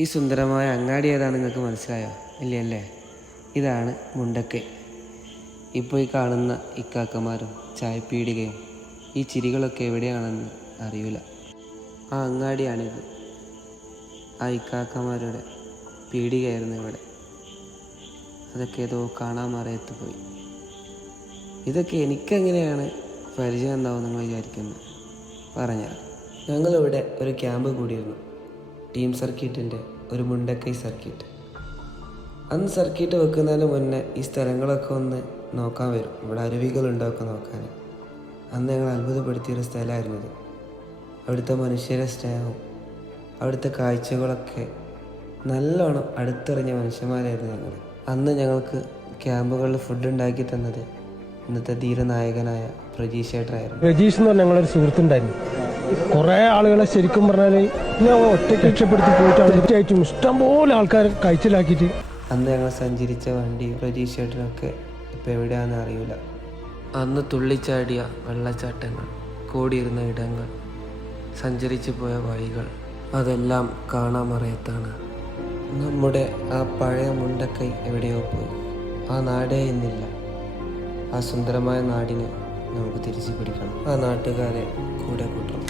ഈ സുന്ദരമായ അങ്ങാടി ഏതാണെന്ന് നിങ്ങൾക്ക് മനസ്സിലായോ? ഇല്ലല്ലേ? ഇതാണ് മുണ്ടക്കൈ. ഇപ്പോൾ ഈ കാണുന്ന ഇക്കാക്കമാരും ചായപ്പീടികയും ഈ ചിരികളൊക്കെ എവിടെയാണെന്ന് അറിയില്ല. ആ അങ്ങാടിയാണിത്. ആ ഇക്കാക്കമാരുടെ പീടികയായിരുന്നു ഇവിടെ. അതൊക്കെ ഏതോ കാണാമറയത്ത് പോയി. ഇതൊക്കെ എനിക്കെങ്ങനെയാണ് പരിചയം എന്താവും നിങ്ങൾ വിചാരിക്കുന്നത്? പറഞ്ഞാൽ ഞങ്ങളിവിടെ ഒരു ക്യാമ്പ് കൂടിയിരുന്നു. ടീം സർക്യൂട്ടിൻ്റെ ഒരു മുണ്ടക്കൈ സർക്യൂട്ട്. അന്ന് സർക്യൂട്ട് വെക്കുന്നതിന് മുന്നേ ഈ സ്ഥലങ്ങളൊക്കെ ഒന്ന് നോക്കാൻ വരും. ഇവിടെ അരുവികളുണ്ടൊക്കെ നോക്കാൻ. അന്ന് ഞങ്ങൾ അത്ഭുതപ്പെടുത്തിയൊരു സ്ഥലമായിരുന്നത്. അവിടുത്തെ മനുഷ്യരെ സ്നേഹവും അവിടുത്തെ കാഴ്ചകളൊക്കെ നല്ലോണം അടുത്തെറിഞ്ഞ മനുഷ്യന്മാരായിരുന്നു ഞങ്ങൾ. അന്ന് ഞങ്ങൾക്ക് ക്യാമ്പുകളിൽ ഫുഡ് ഉണ്ടാക്കി തന്നത് ഇന്നത്തെ ധീരനായകനായ പ്രജീഷ് ചേട്ടനായിരുന്നു. പ്രജീഷ് എന്ന് പറഞ്ഞാൽ ഞങ്ങളൊരു സുഹൃത്തുണ്ടായിരുന്നു. കുറേ ആളുകളെ ശരിക്കും പറഞ്ഞാൽ ഞാൻ ഒറ്റയ്ക്ക് രക്ഷപ്പെടുത്തി പോയിട്ടാണ് തീർച്ചയായിട്ടും ഇഷ്ടംപോലെ ആൾക്കാർ കഴിച്ചിലാക്കിയിട്ട്. അന്ന് ഞങ്ങൾ സഞ്ചരിച്ച വണ്ടിയും പ്രജീഷ് ചേട്ടനൊക്കെ ഇപ്പം എവിടെയാണെന്ന് അറിയില്ല. അന്ന് തുള്ളിച്ചാടിയ വെള്ളച്ചാട്ടങ്ങൾ, കൂടിയിരുന്ന ഇടങ്ങൾ, സഞ്ചരിച്ചു പോയ വഴികൾ, അതെല്ലാം കാണാമറയത്താണ്. നമ്മുടെ ആ പഴയ മുണ്ടക്കൈ എവിടെയോ പോയി. ആ നാടേ ഇന്നില്ല. ആ സുന്ദരമായ നാടിനെ നമുക്ക് തിരിച്ചു പിടിക്കണം. ആ നാട്ടുകാരെ കൂടെ കൂട്ടണം.